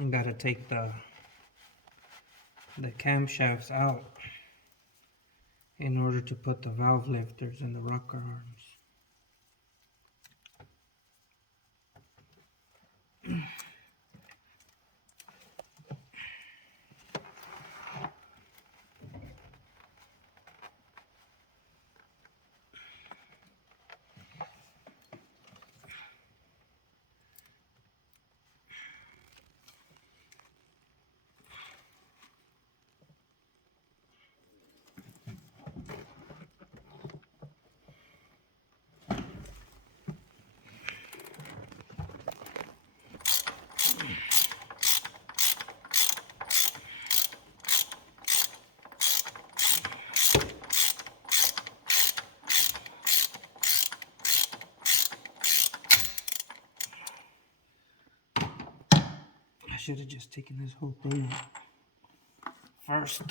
You gotta take the camshafts out in order to put the valve lifters in the rocker arms. I should have just taken this whole thing out first.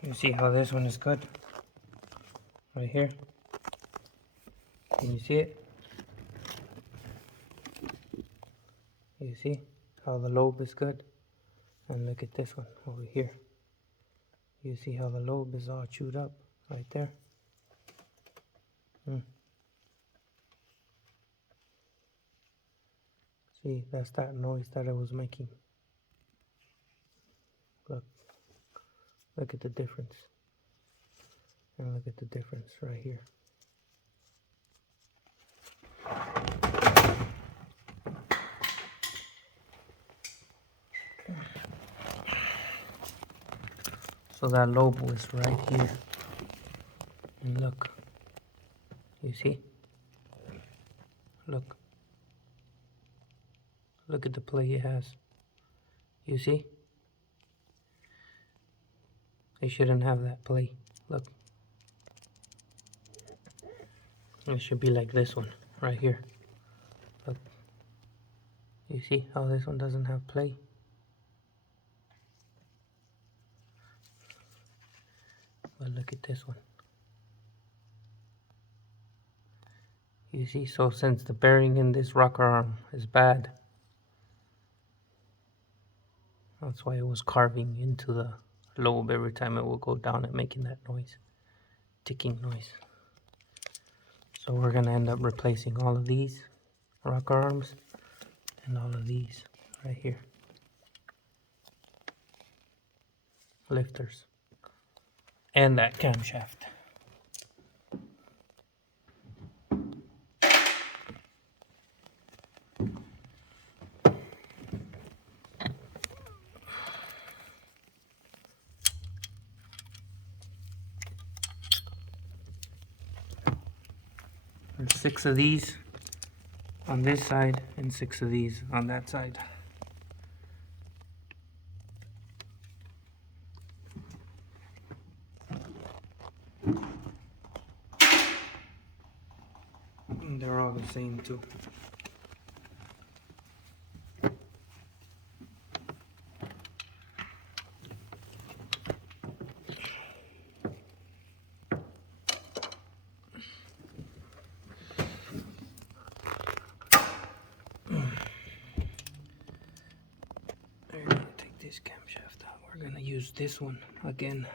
You see how this one is good? Right here. Can you see it? You see how the lobe is good? And look at this one over here. You see how the lobe is all chewed up right there? See, that's that noise that I was making. Look at the difference. And look at the difference right here. So that lobe was right here. And look. You see? Look. Look at the play it has. You see? It shouldn't have that play. Look. It should be like this one right here. Look. You see how this one doesn't have play? But look at this one. You see, so since the bearing in this rocker arm is bad, that's why it was carving into the lobe every time it will go down and making that noise, ticking noise. So we're gonna end up replacing all of these rocker arms and all of these right here. Lifters. And that camshaft. There's 6 of these on this side and 6 of these on that side. And they're all the same too. There this camshaft out. We're gonna use this one again.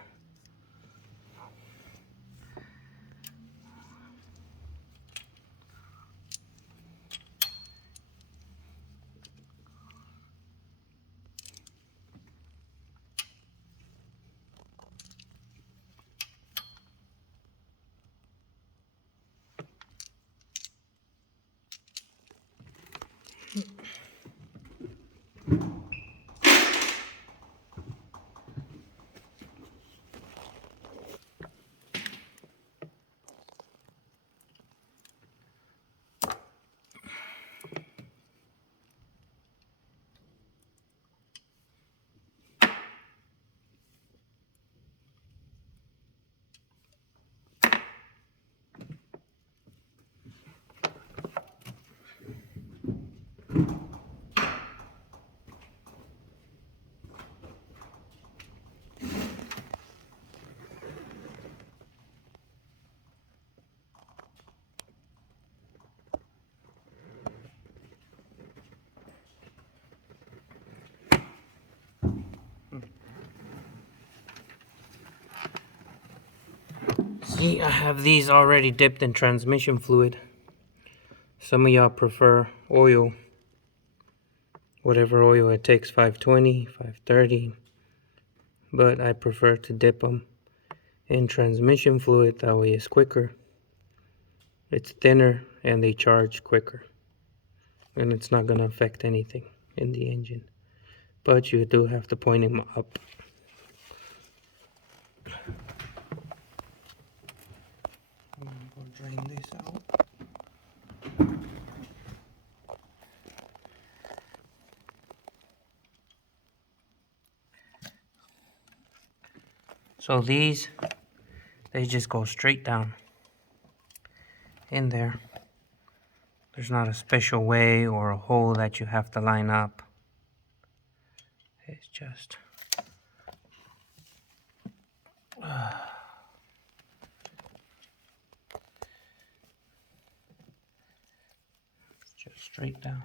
See, I have these already dipped in transmission fluid. Some of y'all prefer oil, whatever oil it takes, 520, 530, but I prefer to dip them in transmission fluid. That way it's quicker, it's thinner, and they charge quicker, and it's not going to affect anything in the engine, but you do have to point them up. I'm going to drain this out. So these, they just go straight down in there. There's not a special way or a hole that you have to line up. It's just straight down.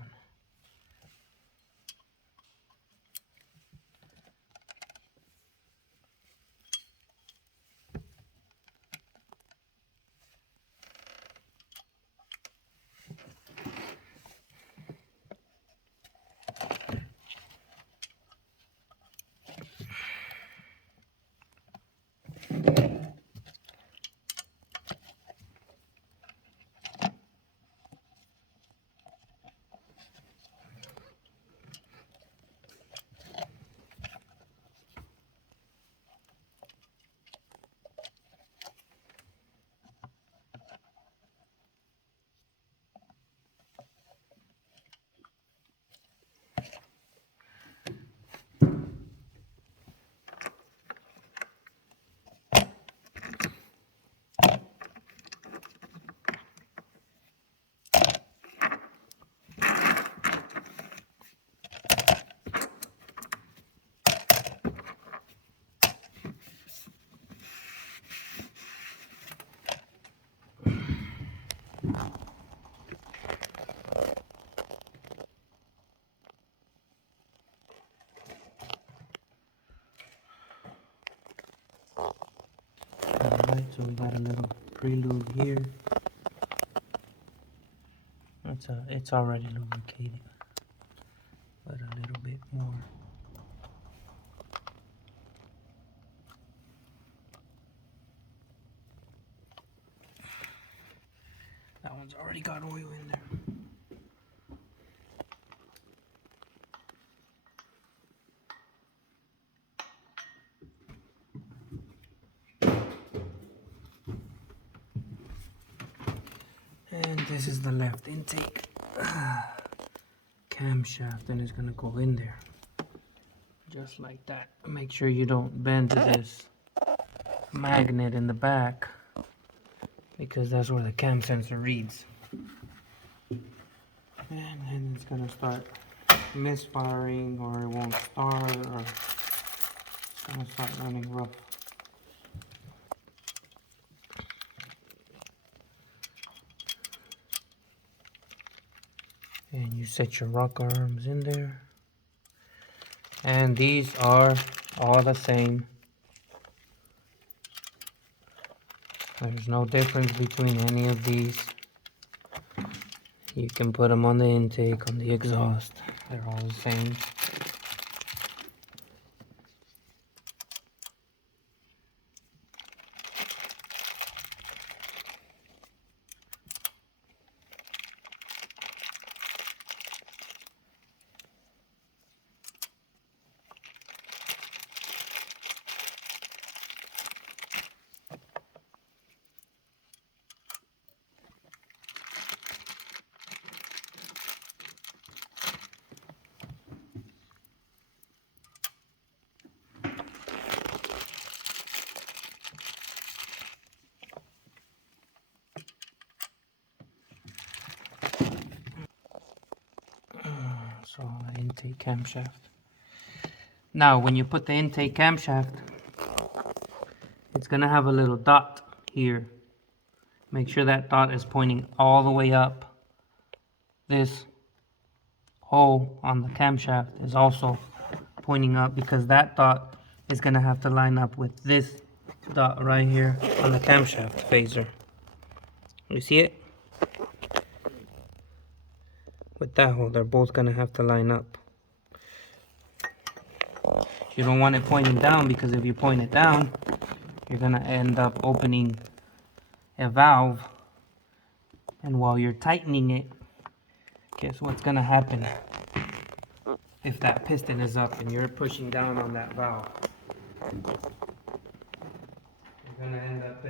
Alright, so we got a little prelude here. It's already lubricated, but a little bit more. That one's already got oil in there. And this is the left intake camshaft, and it's gonna go in there just like that. Make sure you don't bend this magnet in the back, because that's where the cam sensor reads. And then it's gonna start misfiring, or it won't start, or it's gonna start running rough. And you set your rock arms in there. And these are all the same. There's no difference between any of these. You can put them on the intake, on the exhaust. They're all the same. So the intake camshaft. Now when you put the intake camshaft, it's gonna have a little dot here. Make sure that dot is pointing all the way up. This hole on the camshaft is also pointing up because that dot is gonna have to line up with this dot right here on the camshaft phaser. You see it? With that hole, they're both gonna have to line up. You don't want it pointing down because if you point it down, you're gonna end up opening a valve, and while you're tightening it, guess what's gonna happen if that piston is up and you're pushing down on that valve? You're gonna end up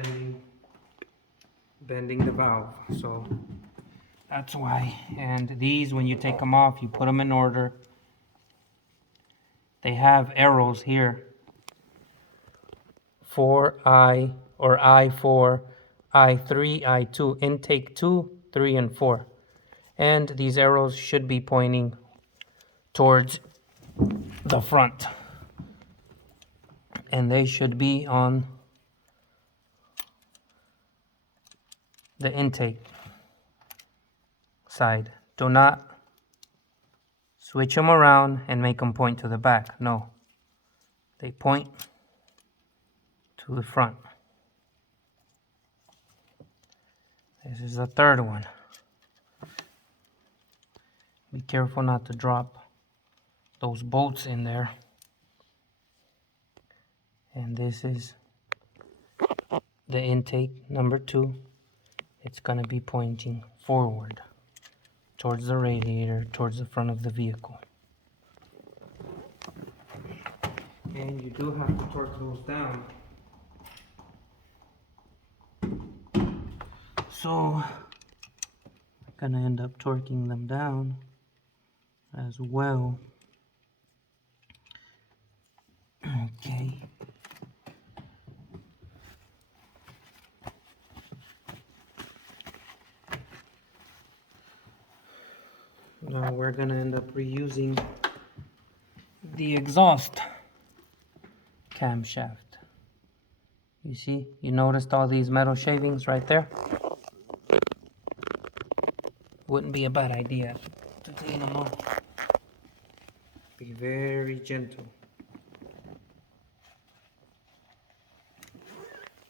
bending the valve. So that's why. And these, when you take them off, you put them in order. They have arrows here. 4I or I4, I3, I2, intake 2, 3, and 4. And these arrows should be pointing towards the front. And they should be on the intake side. Do not switch them around and make them point to the back. No, they point to the front. This is the third one. Be careful not to drop those bolts in there. And this is the intake number 2. It's going to be pointing forward towards the radiator, towards the front of the vehicle. And you do have to torque those down. So I'm going to end up torquing them down as well. Okay. Now we're going to end up reusing the exhaust camshaft. You see, you noticed all these metal shavings right there? Wouldn't be a bad idea to clean them off. Be very gentle.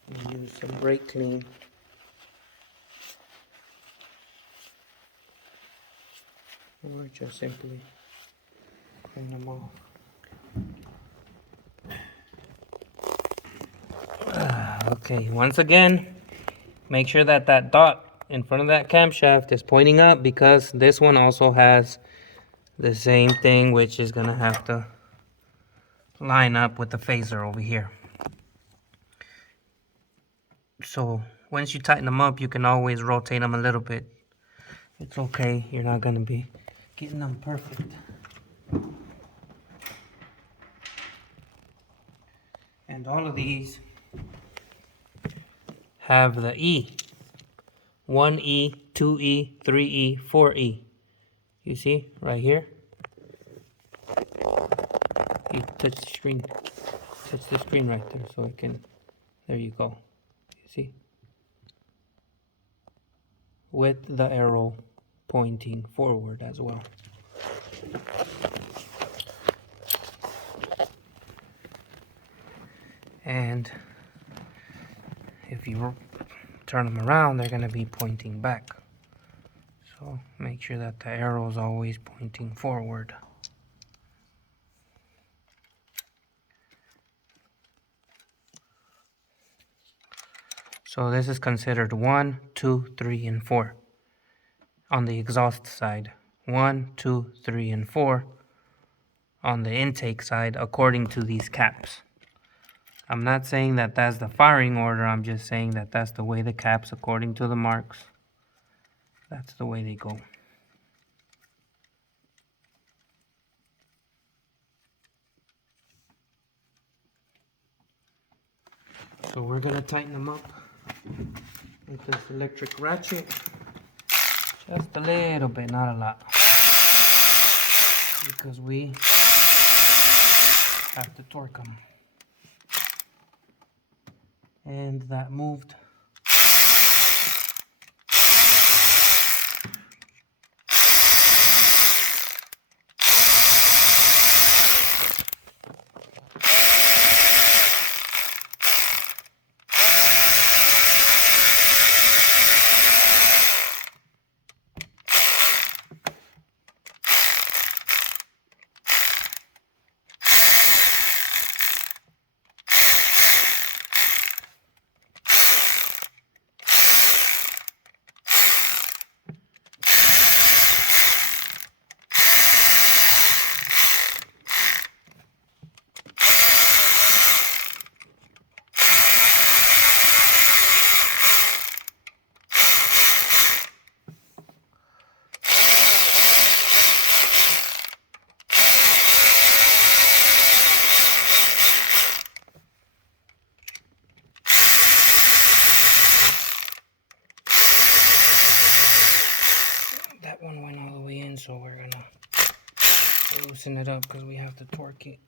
And use some brake clean. Or just simply clean them off. Okay, once again, make sure that that dot in front of that camshaft is pointing up, because this one also has the same thing, which is gonna have to line up with the phaser over here. So once you tighten them up, you can always rotate them a little bit. It's okay, you're not gonna be getting them perfect. And all of these have the E. 1E, 2E, 3E, 4E. You see right here? You touch the screen. Touch the screen right there so it can, there you go. You see? With the arrow pointing forward as well. and if you turn them around, they're going to be pointing back. So make sure that the arrow is always pointing forward. So this is considered 1, 2, 3, and 4 on the exhaust side. 1, 2, 3, and 4 on the intake side according to these caps. I'm not saying that that's the firing order, I'm just saying that that's the way the caps, according to the marks, that's the way they go. So we're gonna tighten them up with this electric ratchet. Just a little bit, not a lot. Because we have to torque them. And that moved. That one went all the way in, so we're gonna loosen it up because we have to torque it.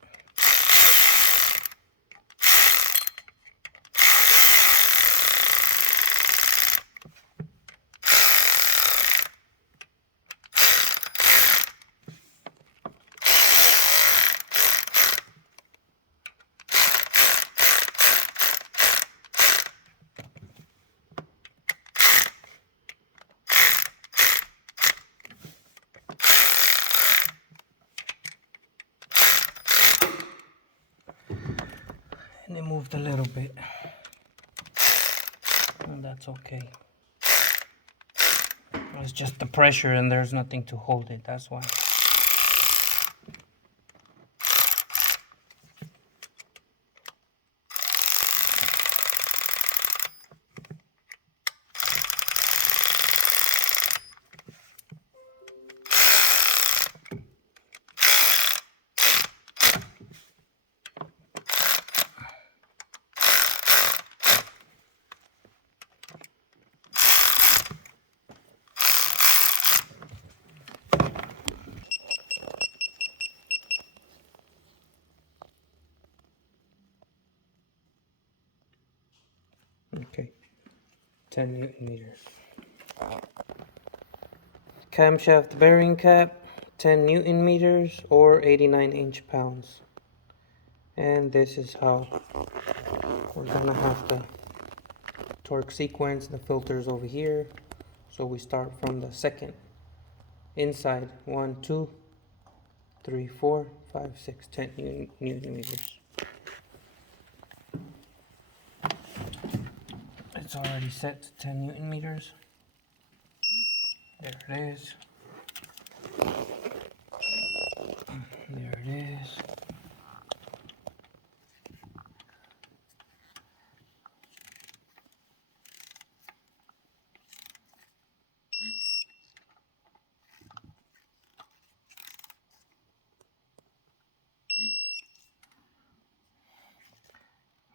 And it moved a little bit, and that's okay. It's just the pressure and there's nothing to hold it, that's why. Okay, 10 Newton meters. Camshaft bearing cap, 10 Newton meters or 89 inch-pounds. And this is how we're gonna have the torque sequence. The filters over here. So we start from the second inside. 1, 2, 3, 4, 5, 6, 10 Newton meters. It's already set to 10 Newton meters. There it is. There it is.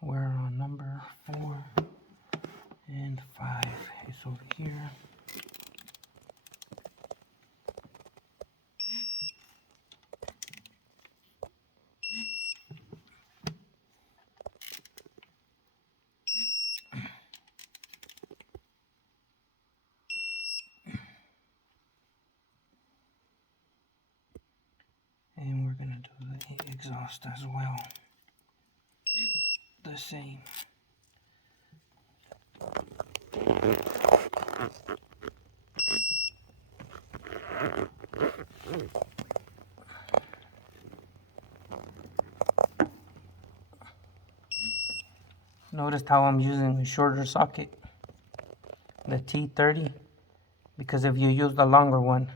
We're on number 4 and 5 is over here. And we're gonna do the exhaust as well. the same. Notice how I'm using a shorter socket, the T30, because if you use the longer one,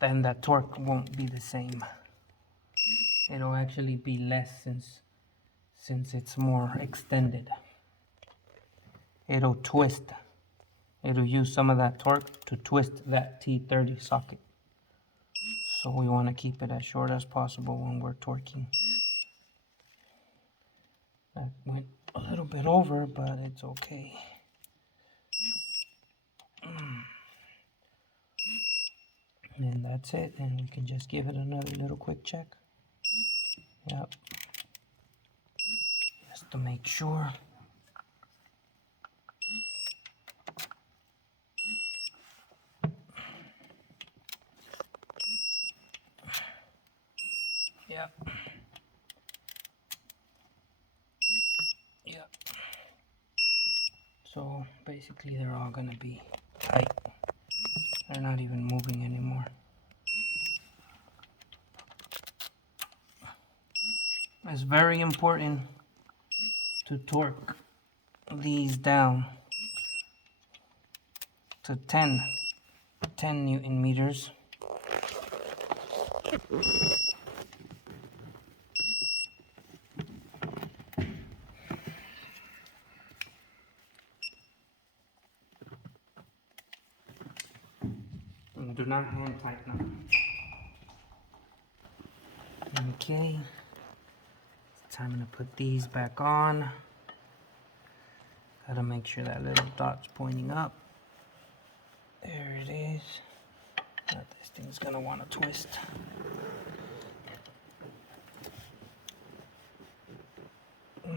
then the torque won't be the same. It'll actually be less since it's more extended. It'll twist. It'll use some of that torque to twist that T30 socket. So we want to keep it as short as possible when we're torquing. That went a little bit over, but it's okay. And that's it, and we can just give it another little quick check. Yep. Just to make sure. Yep. Yep. So basically they're all gonna be tight. They're not even moving anymore. It's very important to torque these down to 10 Newton meters. And do not hand tighten them. Okay, it's time to put these back on. Gotta make sure that little dot's pointing up. There it is. Now this thing's gonna want to twist. Let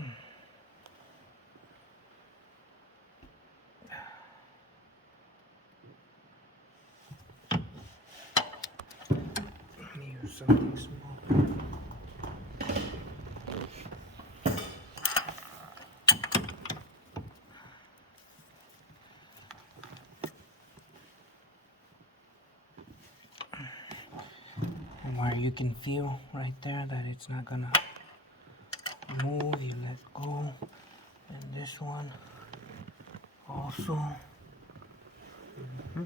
me use something small. Where you can feel right there that it's not gonna move, you let go. And this one also. There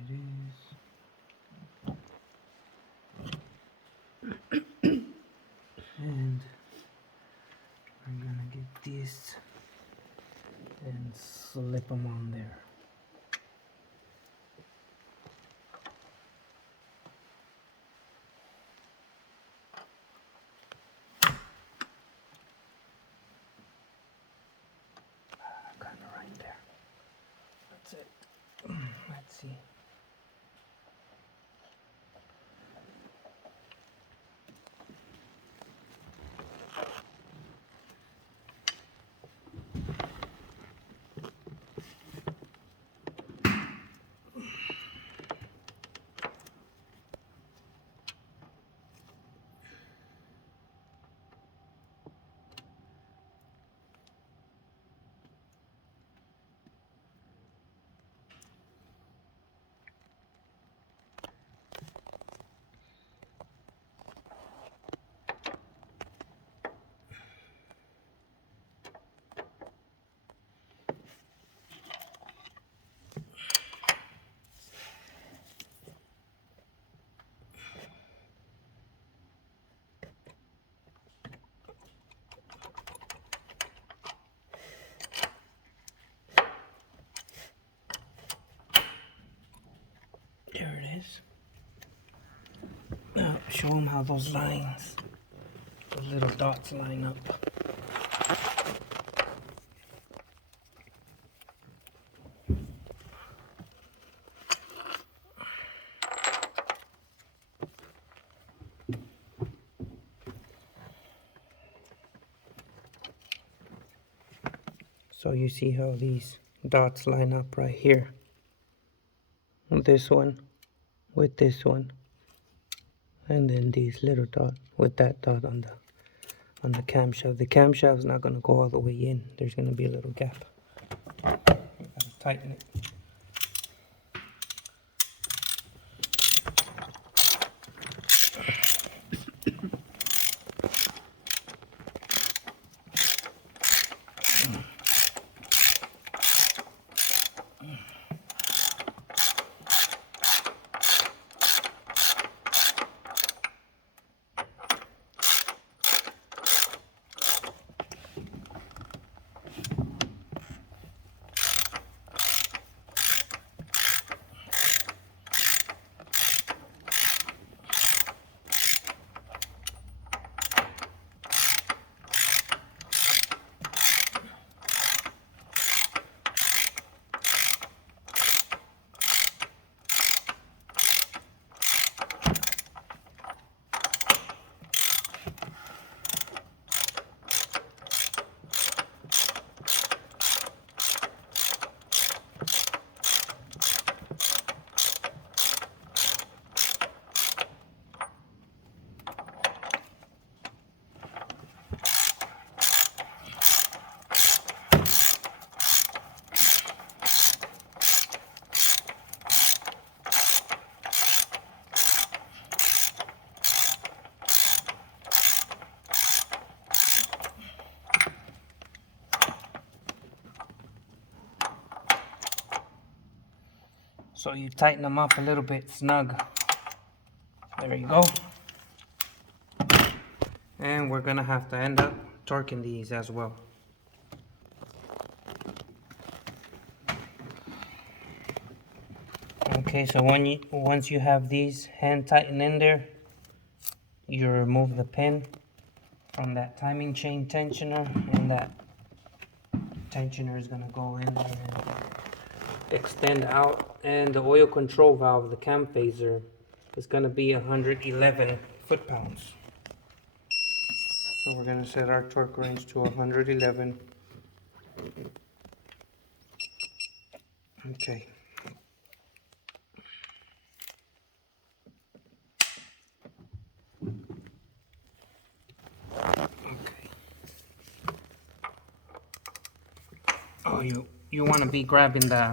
it is. And I'm gonna get this and slip them on there. Let's see. There it is. Now show them how those lines, those little dots line up. So you see how these dots line up right here. This one with this one, and then these little dots with that dot on on the camshaft. The camshaft is not going to go all the way in. There's going to be a little gap. Gotta tighten it. So you tighten them up a little bit snug. There you go. And we're gonna have to end up torquing these as well. Okay, so once you have these hand tightened in there, you remove the pin from that timing chain tensioner, and that tensioner is gonna go in there and extend out, and the oil control valve, the cam phaser, is gonna be 111 foot-pounds. So we're gonna set our torque range to 111. Okay. Okay. Oh, you want to be grabbing the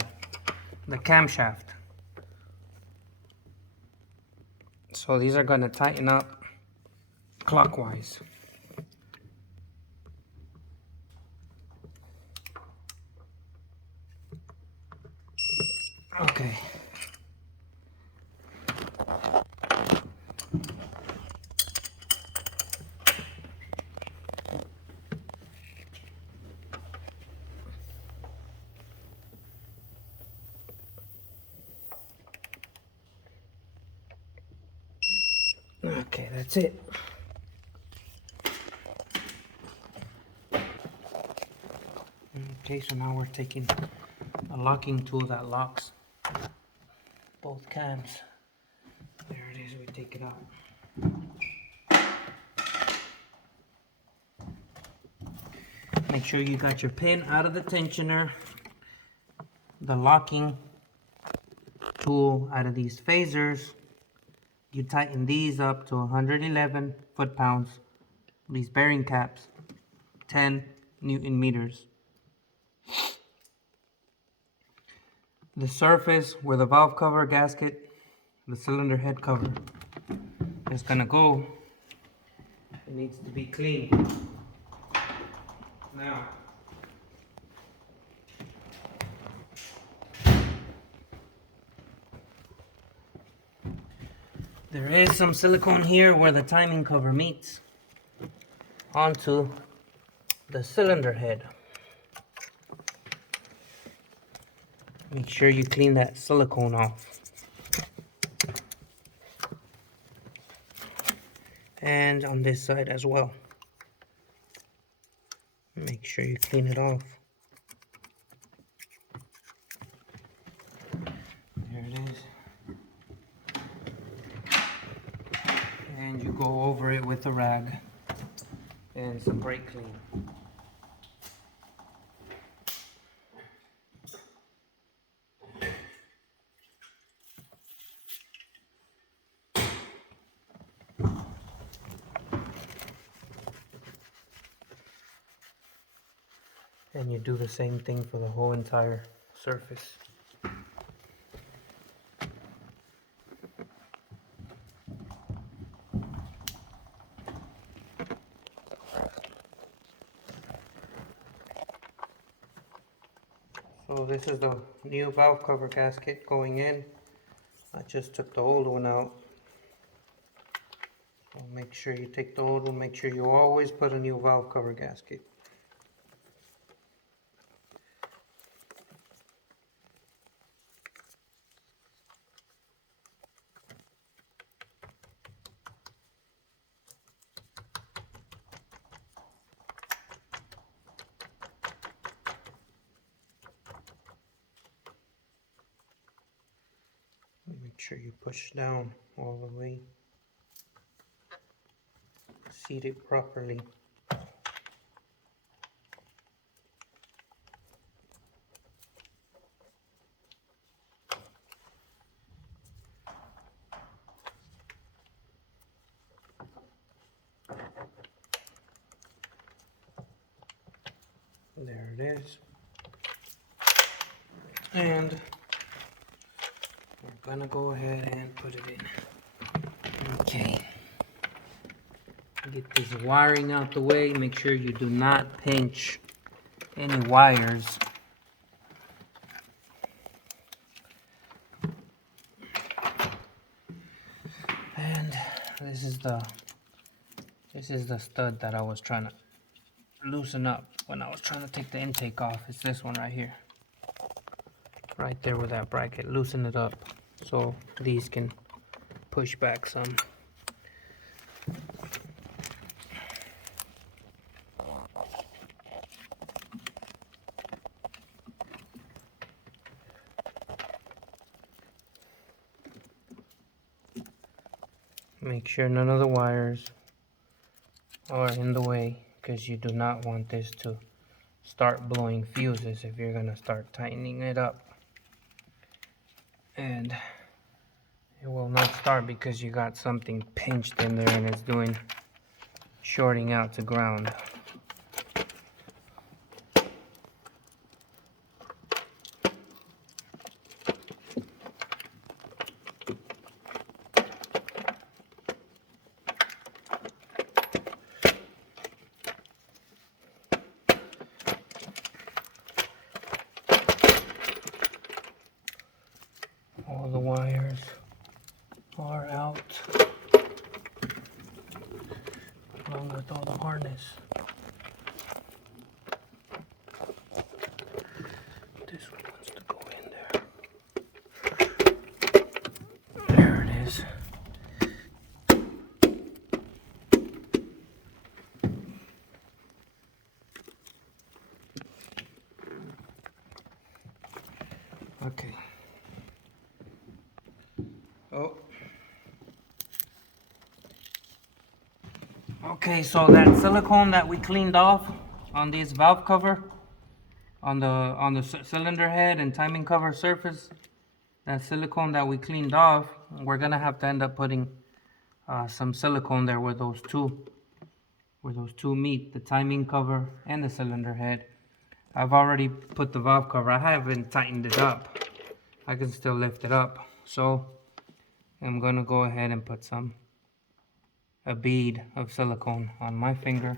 camshaft. So these are going to tighten up clockwise. Okay. Okay, that's it. Okay, so now we're taking a locking tool that locks both cams. There it is, we take it out. Make sure you got your pin out of the tensioner, the locking tool out of these phasers. You tighten these up to 111 foot-pounds. These bearing caps, 10 Newton meters. The surface where the valve cover gasket, the cylinder head cover is gonna go, it needs to be clean. Now, there is some silicone here where the timing cover meets onto the cylinder head. Make sure you clean that silicone off. And on this side as well. Make sure you clean it off. There it is. And you go over it with a rag and some brake clean. And you do the same thing for the whole entire surface. So this is the new valve cover gasket going in. I just took the old one out. So make sure you take the old one, make sure you always put a new valve cover gasket. Make sure you push down all the way. Seat it properly. There it is. And we're gonna go ahead and put it in. Okay. Get this wiring out the way. Make sure you do not pinch any wires. And this is the stud that I was trying to loosen up when I was trying to take the intake off. It's this one right here. Right there with that bracket. Loosen it up so these can push back some. Make sure none of the wires are in the way, because you do not want this to start blowing fuses if you're going to start tightening it up. And it will not start because you got something pinched in there and it's doing shorting out to ground. All the wires are out, along with all the harness. This one wants to go in there. There it is. Okay. Oh. Okay, so that silicone that we cleaned off on this valve cover, on the cylinder head and timing cover surface, that silicone that we cleaned off, we're gonna have to end up putting some silicone there where those two meet, the timing cover and the cylinder head. I've already put the valve cover. I haven't tightened it up. I can still lift it up. So I'm gonna go ahead and put a bead of silicone on my finger,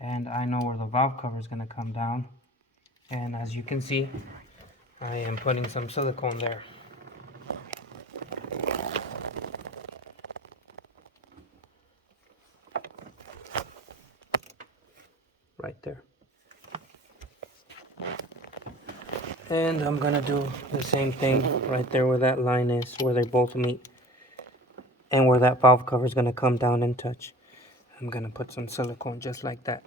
and I know where the valve cover is gonna come down. And as you can see, I am putting some silicone there. Right there. And I'm gonna do the same thing right there where that line is, where they both meet, and where that valve cover is gonna come down and touch. I'm gonna put some silicone just like that.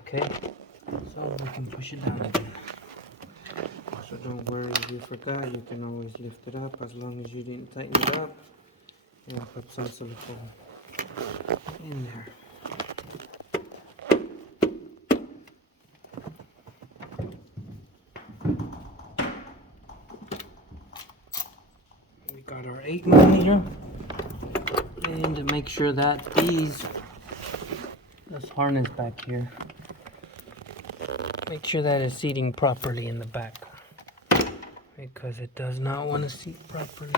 Okay, so we can push it down again. So don't worry if you forgot, you can always lift it up as long as you didn't tighten it up. And put some silicone in there. We got our 8mm, and to make sure that these this harness back here. Make sure that it's seating properly in the back, because it does not want to seat properly.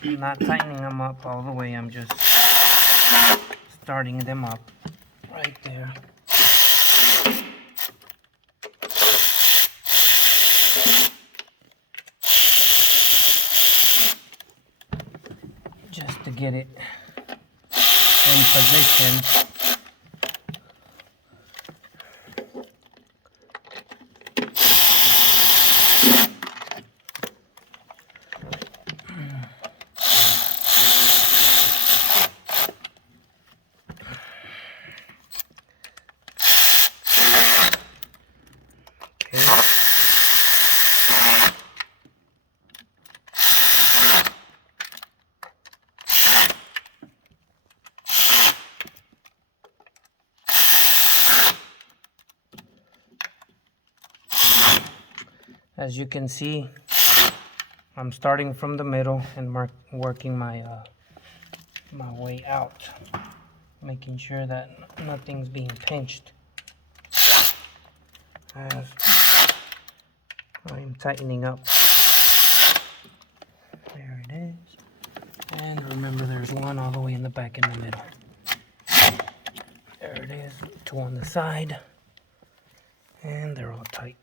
I'm not tightening them up all the way, I'm just starting them up right there. Just to get it in position. As you can see, I'm starting from the middle and working my my way out, making sure that nothing's being pinched as I'm tightening up. There it is. And remember, there's one all the way in the back in the middle. There it is, two on the side, and they're all tight.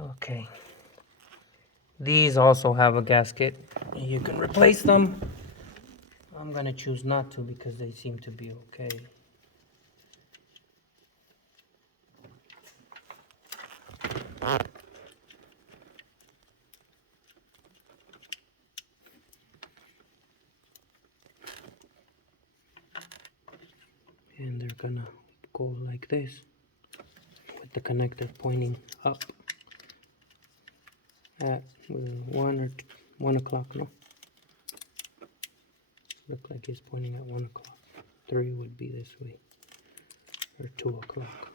Okay, these also have a gasket. You can replace them. I'm gonna choose not to because they seem to be okay. And they're gonna go like this with the connector pointing up at 1 o'clock, no? Look like it's pointing at 1 o'clock. 3 would be this way, or 2 o'clock.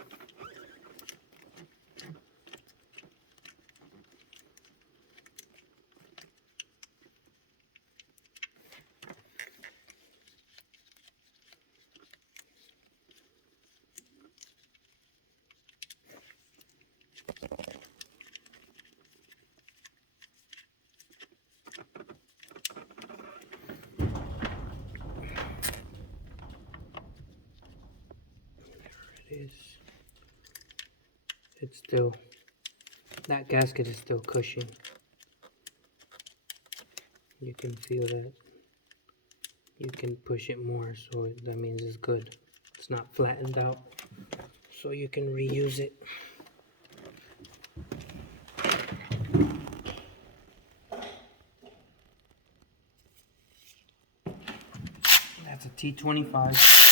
It's still, that gasket is still cushioning. You can feel that. You can push it more, so that means it's good. It's not flattened out, so you can reuse it. That's a T25.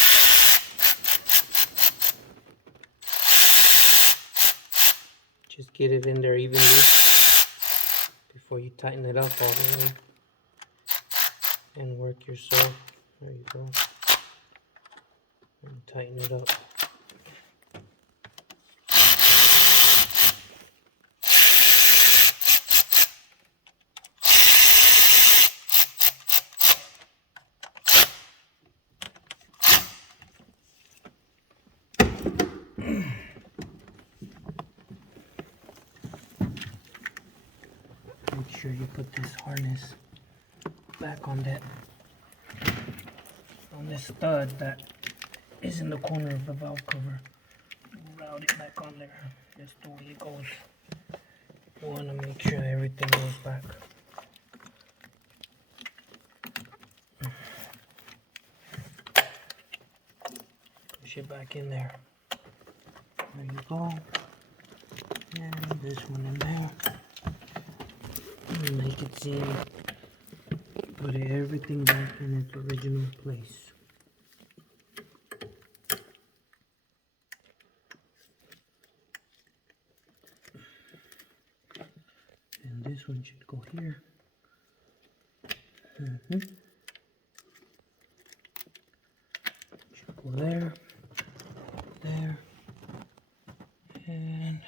Just get it in there evenly before you tighten it up all the way. And work your sew. There you go. And tighten it up. Make sure you put this harness back on that, on this stud that is in the corner of the valve cover. Route it back on there. That's the way it goes. You want to make sure everything goes back. push it back in there. There you go. And this one in there. And make it seem, put everything back in its original place. And this one should go here. Should go there, there, and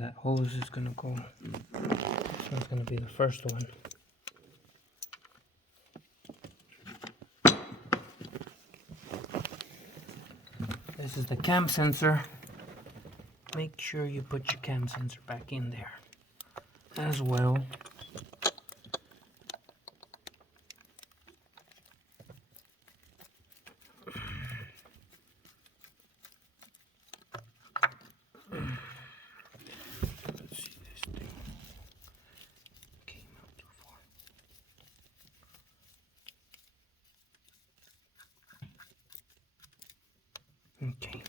that hose is gonna go. This one's gonna be the first one. This is the cam sensor. Make sure you put your cam sensor back in there as well. Let's see this thing. Came out too far. Okay.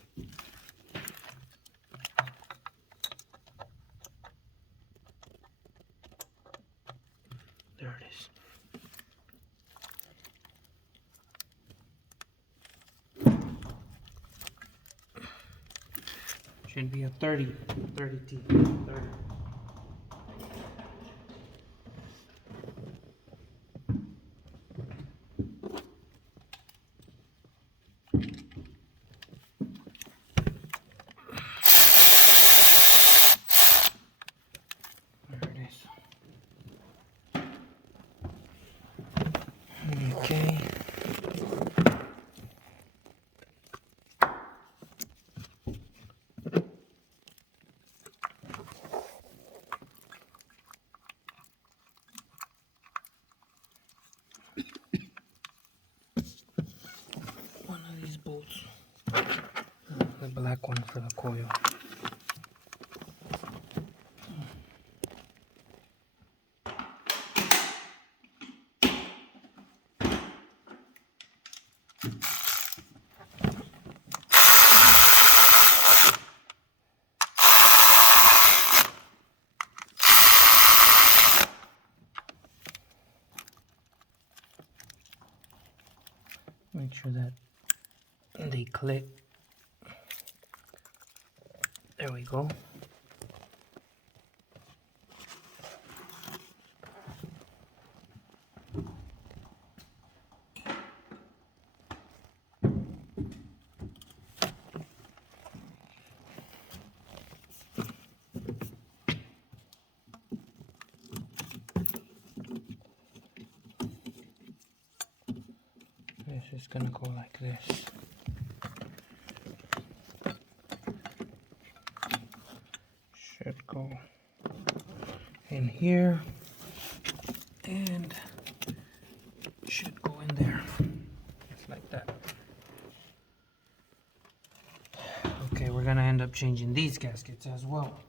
There it is. Should be a 30 T. 30. There it is. Okay. One of these bolts. The black one for the coil. Make sure that they click. There we go. This is gonna go like this. Should go in here and should go in there. Just like that. Okay, we're gonna end up changing these gaskets as well.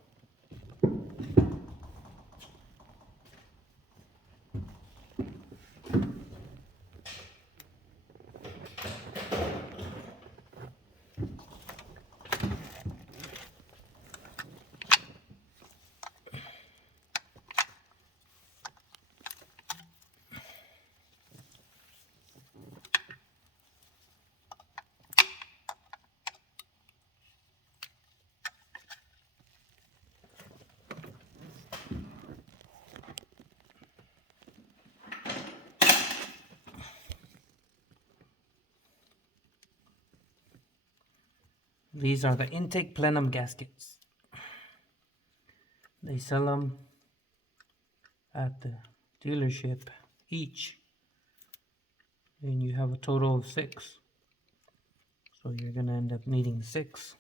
These are the intake plenum gaskets. They sell them at the dealership each, and you have a total of 6. So you're gonna end up needing 6.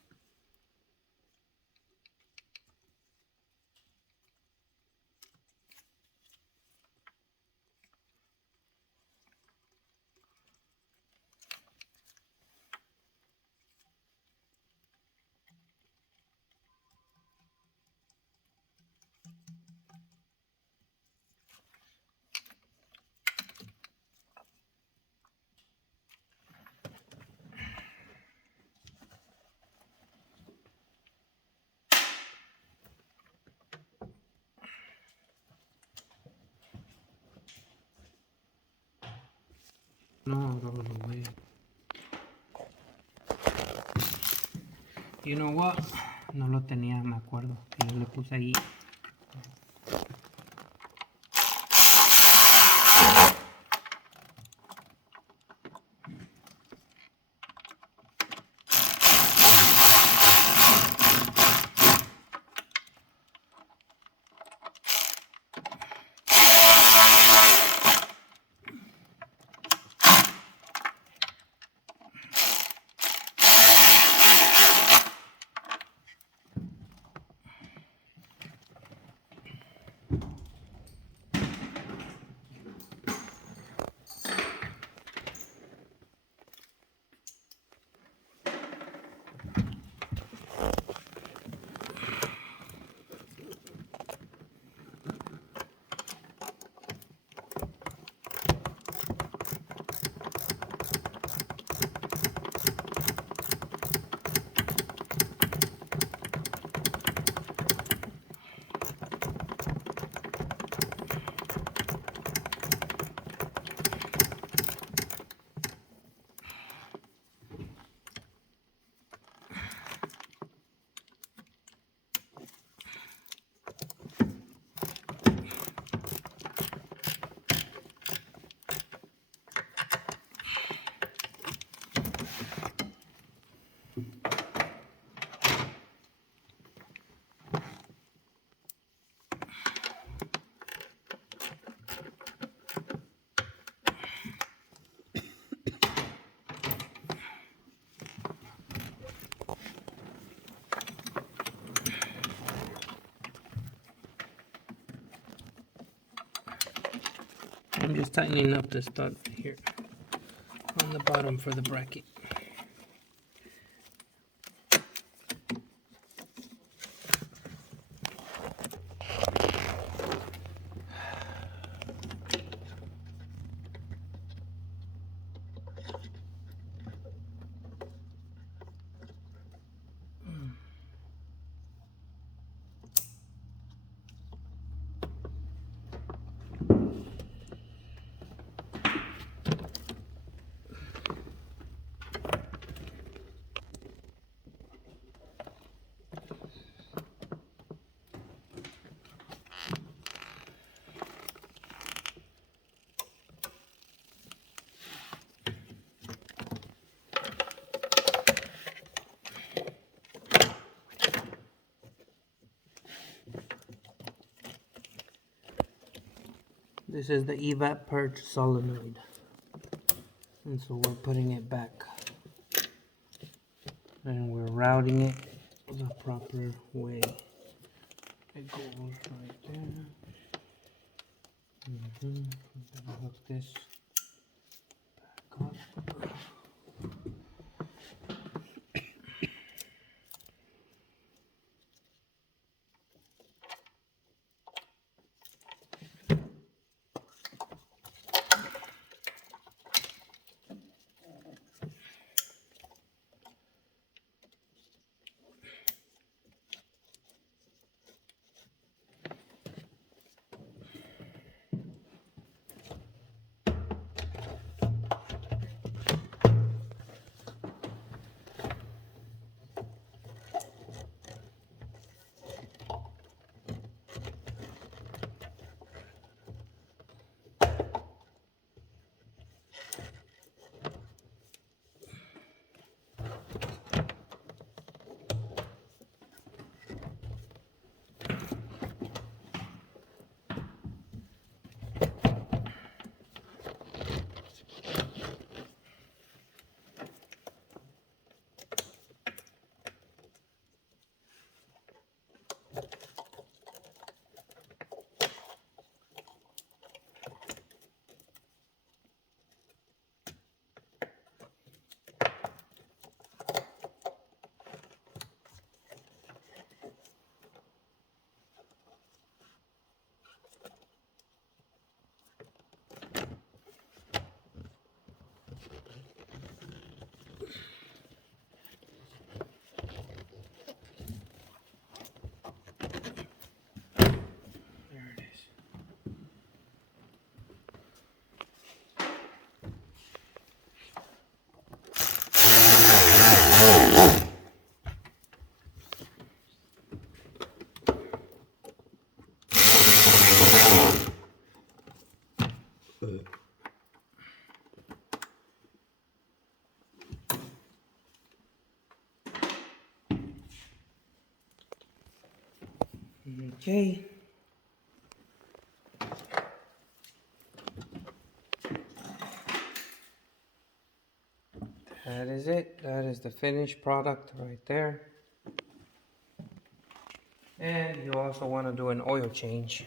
No, out of the way. You know what? No lo tenía, me acuerdo. Que yo le puse ahí. I'm just tightening up the stud here on the bottom for the bracket. This is the evap purge solenoid, and so we're putting it back and we're routing it the proper way. It goes right there. I'm gonna hook this back up. Okay. That is it. That is the finished product right there. And you also want to do an oil change.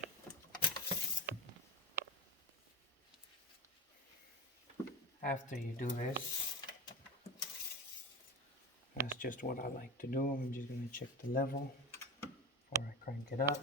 After you do this, that's just what I like to do. I'm just going to check the level before I crank it up.